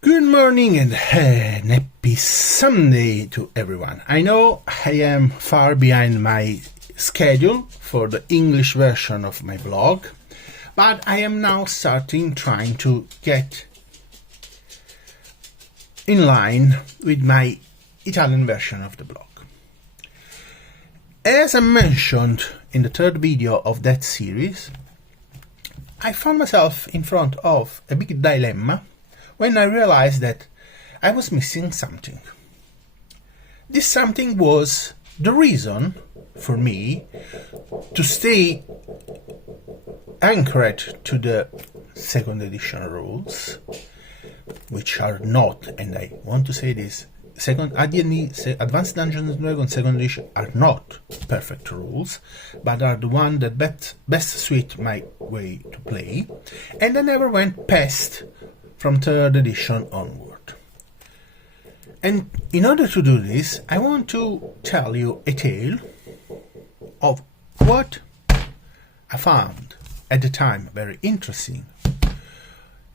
Good morning and happy Sunday to everyone. I know I am far behind my schedule for the English version of my blog, but I am now trying to get in line with my Italian version of the blog. As I mentioned in the third video of that series, I found myself in front of a big dilemma when I realized that I was missing something. This something was the reason for me to stay anchored to the second edition rules, which are not, and I want to say this, AD&D Advanced Dungeons & Dragons second edition are not perfect rules, but are the one that best suit my way to play, and I never went past from third edition onward. And in order to do this, I want to tell you a tale of what I found at the time very interesting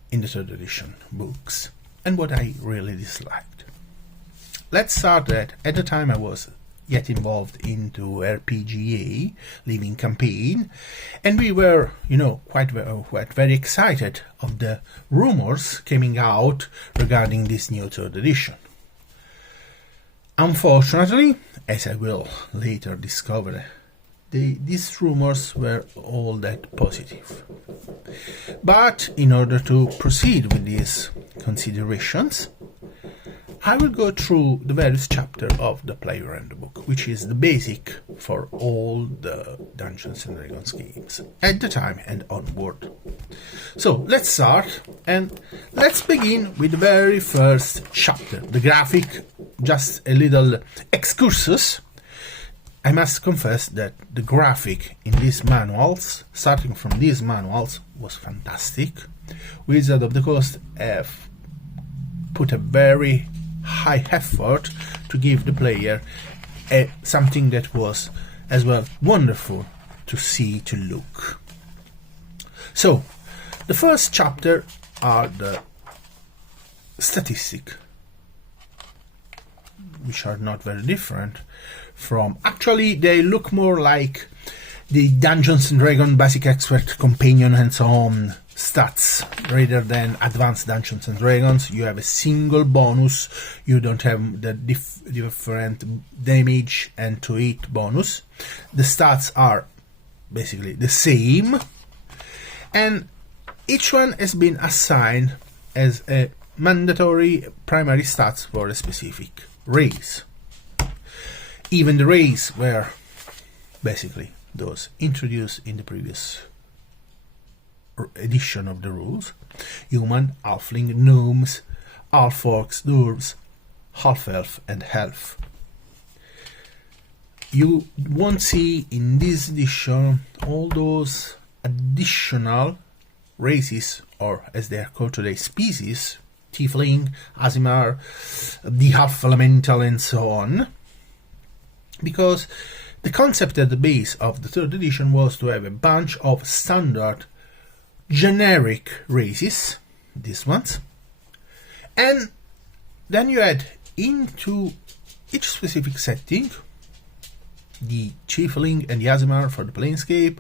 in the third edition books and what I really disliked. Let's start that at the time I was yet involved into RPGA Living Campaign, and we were, quite very excited of the rumors coming out regarding this new third edition. Unfortunately, as I will later discover, these rumors were all that positive. But in order to proceed with these considerations, I will go through the various chapters of the Player Handbook, which is the basic for all the Dungeons & Dragons games at the time and onward. So let's start, and let's begin with the very first chapter, the graphic, just a little excursus. I must confess that the graphic in these manuals, starting from these manuals, was fantastic. Wizards of the Coast have put a very high effort to give the player something that was as well wonderful to see, to look. So the first chapter are the statistics, which are not very different from, actually they look more like the Dungeons & Dragons Basic Expert Companion and so on stats rather than Advanced Dungeons & Dragons. You have a single bonus, you don't have the different damage and to hit bonus. The stats are basically the same, and each one has been assigned as a mandatory primary stats for a specific race. Even the race were basically those introduced in the previous edition of the rules: human, halfling, gnomes, half-orcs, dwarves, half-elf and elf. You won't see in this edition all those additional races, or as they are called today, species: tiefling, Aasimar, the half-elemental and so on, because the concept at the base of the third edition was to have a bunch of standard generic races, these ones, and then you add into each specific setting the Tiefling and the Aasimar for the Planescape,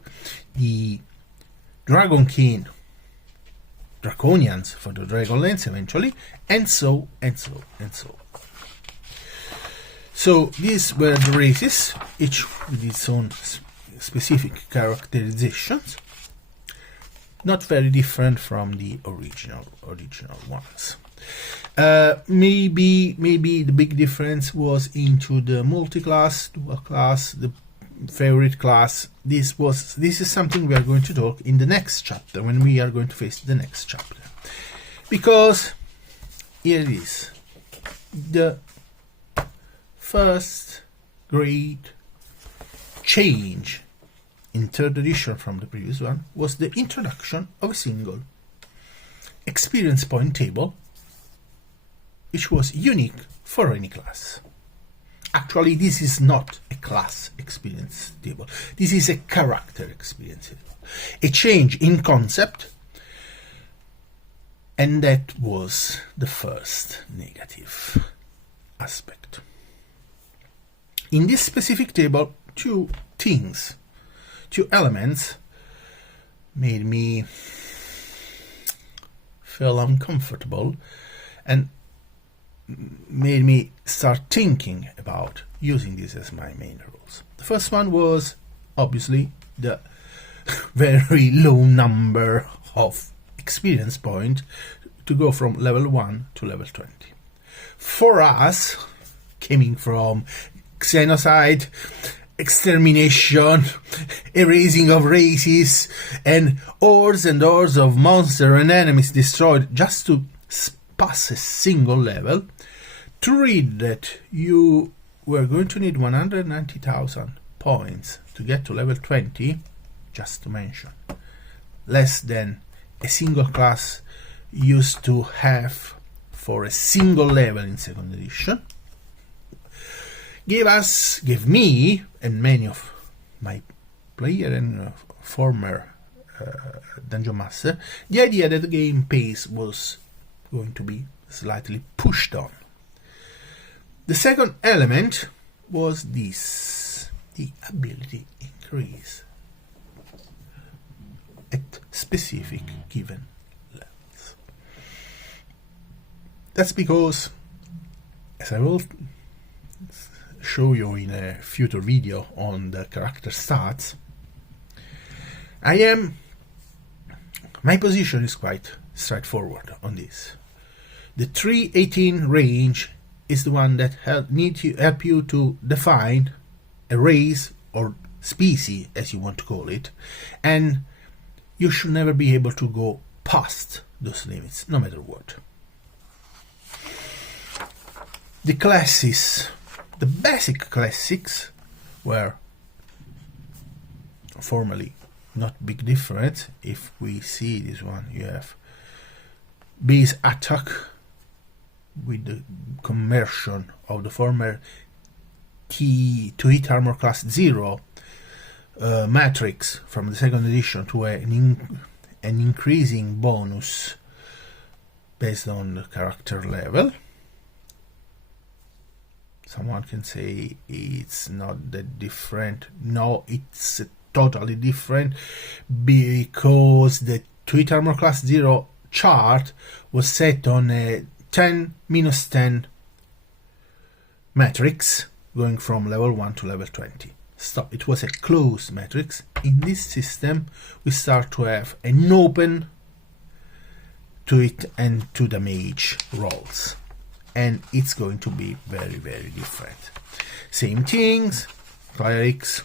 the Dragon King, Draconians for the Dragonlance eventually, and so and so and so. So these were the races, each with its own specific characterizations, not very different from the original ones. Maybe the big difference was into the multi-class, dual class, the favorite class. This is something we are going to talk in the next chapter, when we are going to face the next chapter, because here it is. The first great change in third edition from the previous one was the introduction of a single experience point table, which was unique for any class. Actually, this is not a class experience table. This is a character experience table. A change in concept And that was the first negative aspect. In this specific table, two elements made me feel uncomfortable and made me start thinking about using this as my main rules. The first one was obviously the very low number of experience point to go from level 1 to level 20. For us, coming from genocide, extermination, erasing of races, and hordes of monsters and enemies destroyed just to pass a single level, to read that you were going to need 190,000 points to get to level 20, just to mention, less than a single class used to have for a single level in second edition, gave me and many of my player and former Dungeon Master the idea that the game pace was going to be slightly pushed on. The second element was this, the ability increase at specific given levels. That's because, as I will show you in a future video on the character stats, my position is quite straightforward on this. The 318 range is the one that needs to help you to define a race or species, as you want to call it, and you should never be able to go past those limits, no matter what. The classes, the basic classics, were formerly not big difference. If we see this one, you have base attack with the conversion of the former to hit armor class 0 matrix from the second edition to an increasing bonus based on the character level. Someone can say it's not that different. No, it's totally different, because the to hit armor class 0 chart was set on a 10 minus 10 matrix going from level 1 to level 20. Stop. It was a closed matrix. In this system, we start to have an open to it and to the mage rolls, and it's going to be very, very different. Same things, clerics.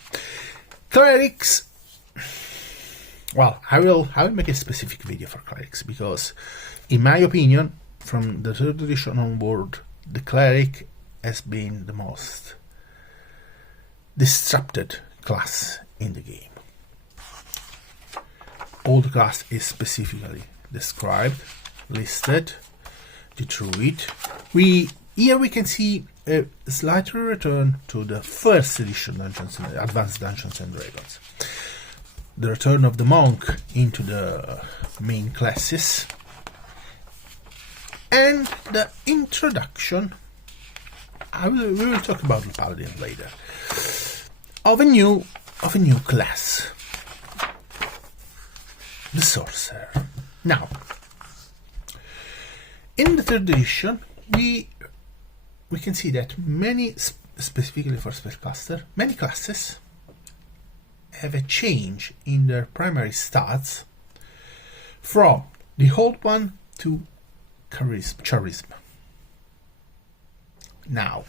Well, I will make a specific video for clerics, because in my opinion, from the third edition onward, the cleric has been the most disrupted class in the game. All the class is specifically described, listed, the druid. Here we can see a slight return to the first edition Advanced Dungeons and Dragons. The return of the monk into the main classes, and the introduction, we will talk about the paladin later, of a new class, the sorcerer. Now, in the third edition, we can see that specifically for spellcaster, many classes have a change in their primary stats from the old one to charisma. Now,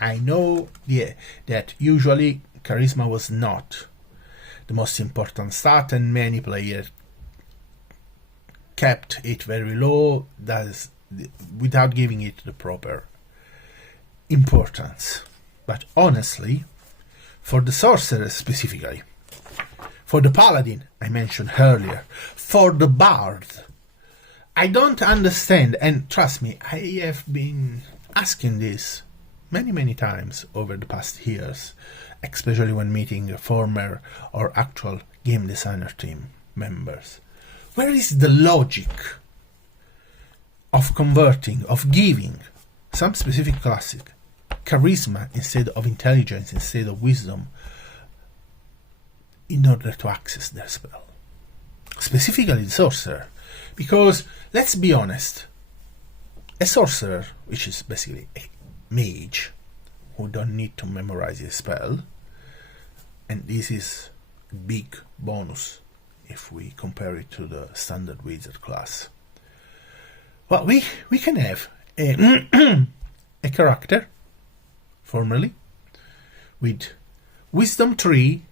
I know that usually charisma was not the most important stat, and many players kept it very low, without giving it the proper importance. But honestly, for the sorcerer specifically, for the paladin I mentioned earlier, for the bard, I don't understand, and trust me, I have been asking this many times over the past years, especially when meeting former or actual game designer team members. Where is the logic of converting, of giving some specific classic charisma instead of intelligence, instead of wisdom, in order to access their spell. Specifically the sorcerer. Because, let's be honest, a sorcerer, which is basically a mage, who don't need to memorize a spell, and this is a big bonus if we compare it to the standard wizard class. Well, we can have a, a character, formerly, with wisdom 3,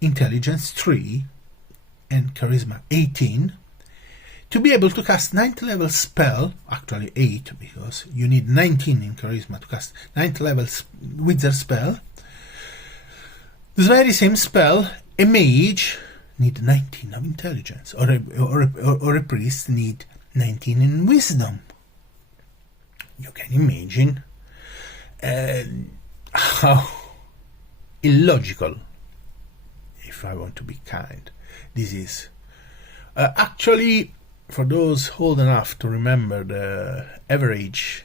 intelligence 3, and charisma 18, to be able to cast 9th level spell, actually 8, because you need 19 in charisma to cast 9th level wizard spell. This very same spell, a mage need 19 of intelligence, or a priest need 19 in wisdom. You can imagine how illogical, if I want to be kind, this is. Actually, for those old enough to remember the average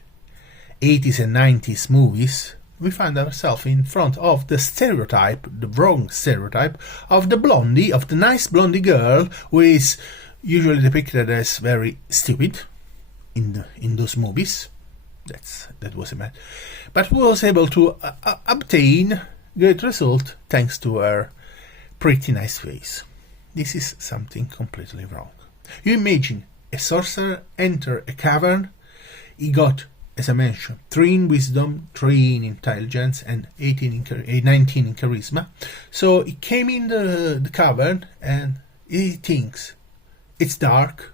80s and 90s movies, we find ourselves in front of the stereotype, the wrong stereotype, of the blondie, of the nice blondie girl, who is usually depicted as very stupid in those movies. That was a man, but who was able to obtain great result thanks to her pretty nice face. This is something completely wrong. You imagine a sorcerer enter a cavern. He got, as I mentioned, 3 in wisdom, 3 in intelligence, and 19 in charisma. So he came in the cavern and he thinks it's dark,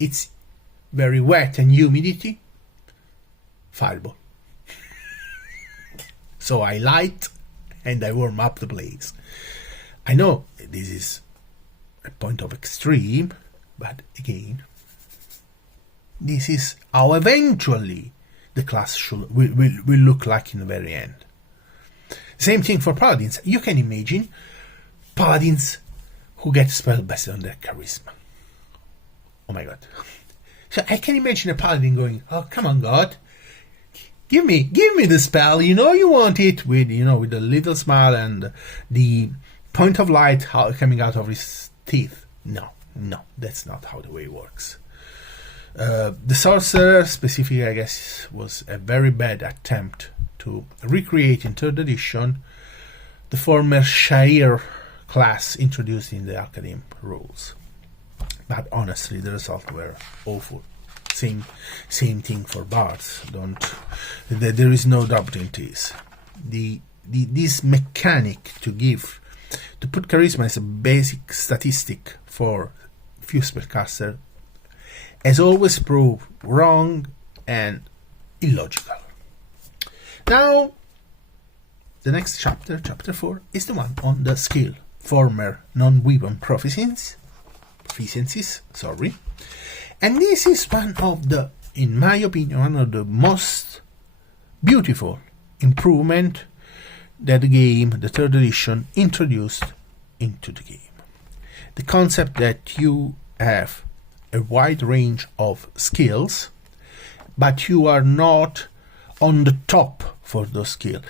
it's very wet and humidity. Fireball. So I light and I warm up the place. I know this is a point of extreme, but again, this is how eventually the class will look like in the very end. Same thing for paladins. You can imagine paladins who get spell based on their charisma. Oh my god. So I can imagine a paladin going, "Oh, come on, God. Give me the spell, you want it," with a little smile and the point of light coming out of his teeth. No, that's not how the way works. The sorcerer, specifically, I guess, was a very bad attempt to recreate in 3rd edition the former Shire class introduced in the Academy rules. But honestly, the results were awful. Same thing for bards. There is no doubt in this. This mechanic to put charisma as a basic statistic for few spellcaster has always proved wrong and illogical. Now, the next chapter, chapter 4, is the one on the skill, former non-weapon proficiencies. And this is one of the, in my opinion, one of the most beautiful improvement that the game, the 3rd edition, introduced into the game. The concept that you have a wide range of skills, but you are not on the top for those skills,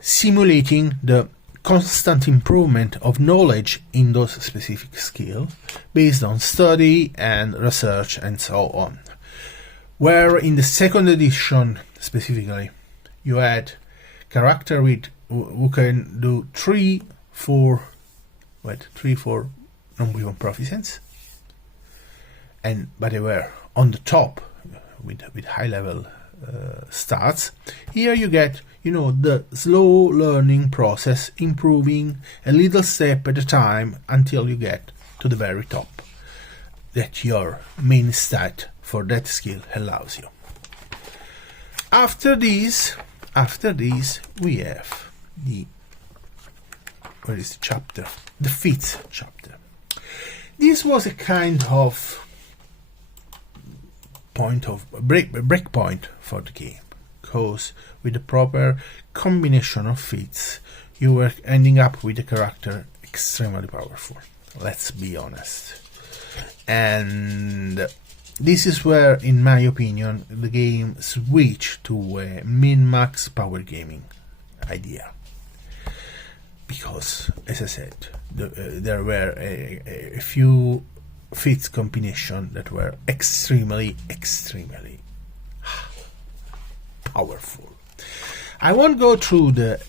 simulating the constant improvement of knowledge in those specific skills based on study and research and so on. Where in the 2nd edition specifically, you had character who can do 3, 4 non-weapon proficiencies, but they were on the top with high level stats. Here you get the slow learning process, improving a little step at a time until you get to the very top that your main stat for that skill allows you. After this we have the 5th chapter. This was a kind of break point for the game, because with the proper combination of feats you were ending up with a character extremely powerful. Let's be honest. And this is where, in my opinion, the game switched to a min-max power gaming idea. Because, as I said, there were a few fits combinations that were extremely powerful. I won't go through the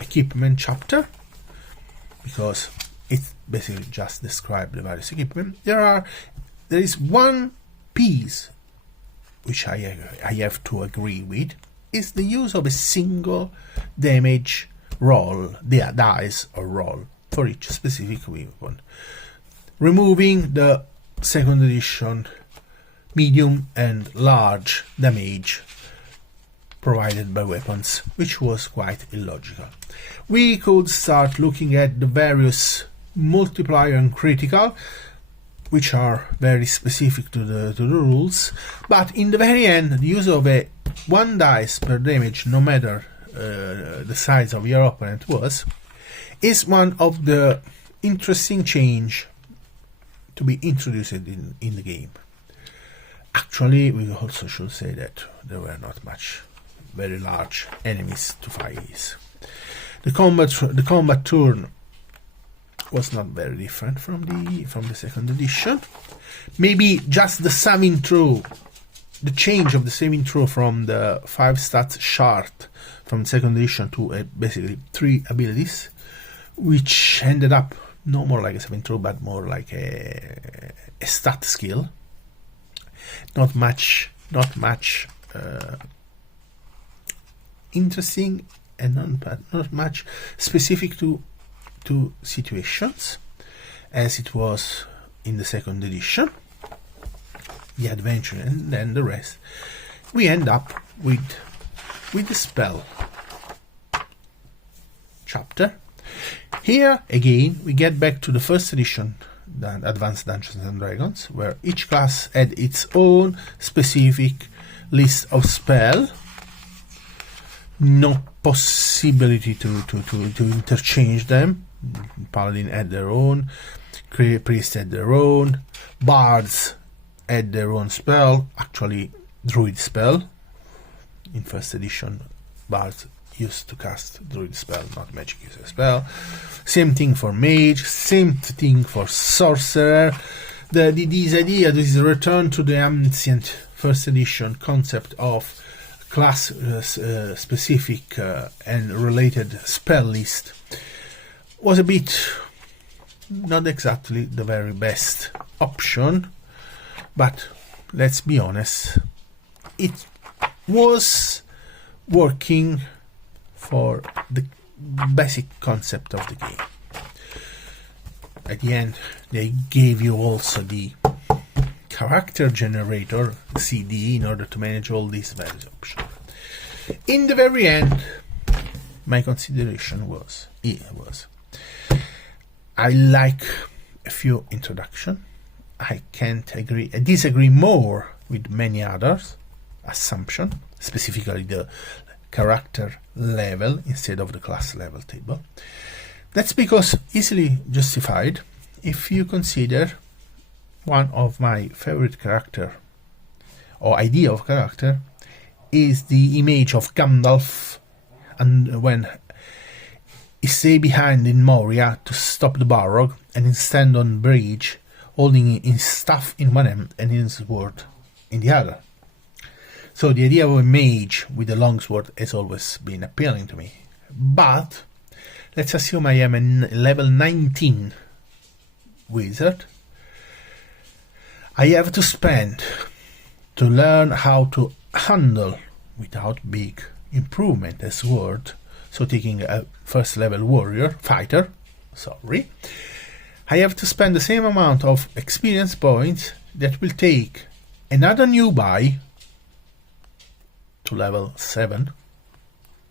equipment chapter because it basically just describes the various equipment. There is one piece which I have to agree with, is the use of a single damage roll, the dice or roll for each specific weapon, removing the second edition medium and large damage provided by weapons, which was quite illogical. We could start looking at the various multiplier and critical, which are very specific to the rules, but in the very end, the use of a one dice per damage, no matter the size of your opponent was, is one of the interesting change to be introduced in the game. Actually, we also should say that there were not much very large enemies to fight. The combat turn was not very different from the second edition. Maybe just the saving throw, the change of the saving throw from the 5 stats chart from second edition to basically 3 abilities, which ended up no more like a saving throw but more like a stat skill. Not much interesting and not much specific to situations as it was in the second edition, the adventure, and then the rest. We end up with the spell chapter. Here again we get back to the first edition, the Advanced Dungeons and Dragons, where each class had its own specific list of spell, no possibility to interchange them. Paladin had their own, priest had their own, bards had their own spell, actually druid spell. In first edition, bards used to cast druid spell, not magic user spell. Same thing for mage, same thing for sorcerer. This return to the ancient first edition concept of class specific and related spell list was a bit not exactly the very best option, but let's be honest, it was working for the basic concept of the game. At the end, they gave you also the character generator CD in order to manage all these various options. In the very end, my consideration was I like a few introduction. I disagree more with many others assumption, specifically the character level instead of the class level table. That's because easily justified if you consider one of my favorite character or idea of character is the image of Gandalf, and when he stay behind in Moria to stop the Balrog and he stand on bridge holding his staff in one hand and his sword in the other. So the idea of a mage with a long sword has always been appealing to me. But let's assume I am a level 19 wizard. I have to spend to learn how to handle without big improvement a sword. So taking a first level warrior, fighter, I have to spend the same amount of experience points that will take another newbie to level 7.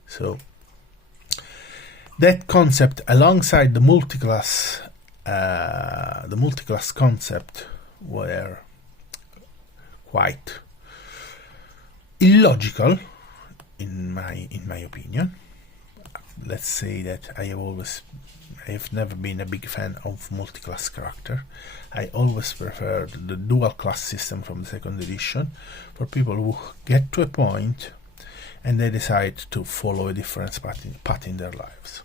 So that concept alongside the multiclass concept were quite illogical in my opinion. Let's say that I have always I've never been a big fan of multi-class character. I always preferred the dual class system from the second edition for people who get to a point and they decide to follow a different path in their lives.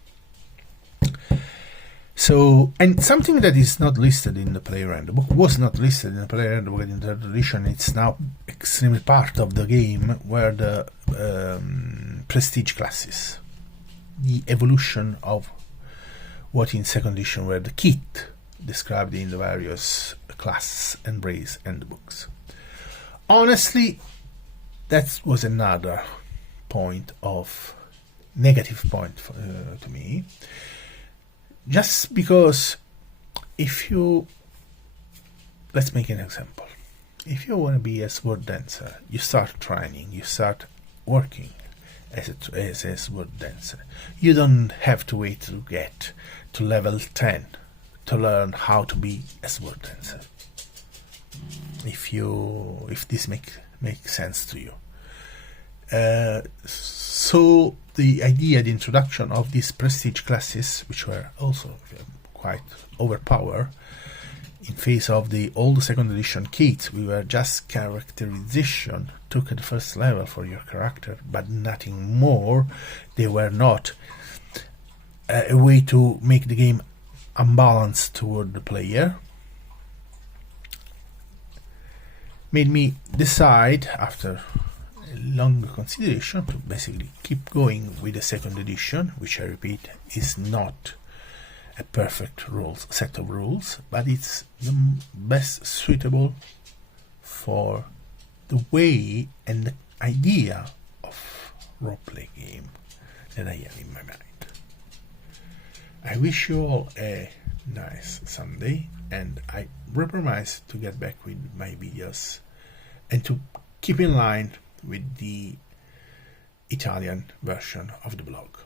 So, and something that is not listed in the player handbook, was not listed in the player handbook in the third edition, it's now extremely part of the game, were the prestige classes. The evolution of what in second edition were the kit described in the various class and race handbooks. Honestly, that was another point of negative point to me. Just because if you, let's make an example. If you want to be a sword dancer, you start training, you start working as a sword dancer. You don't have to wait to get to level 10 to learn how to be a sword dancer. If this makes sense to you. So the idea, the introduction of these prestige classes, which were also quite overpowered, in face of the old second edition kits, we were just characterization, took at the first level for your character, but nothing more. They were not a way to make the game unbalanced toward the player. Made me decide, after long consideration, to basically keep going with the second edition, which I repeat is not a perfect set of rules, but it's the best suitable for the way and the idea of roleplay game that I have in my mind. I wish you all a nice Sunday, and I promise to get back with my videos and to keep in line with the Italian version of the blog.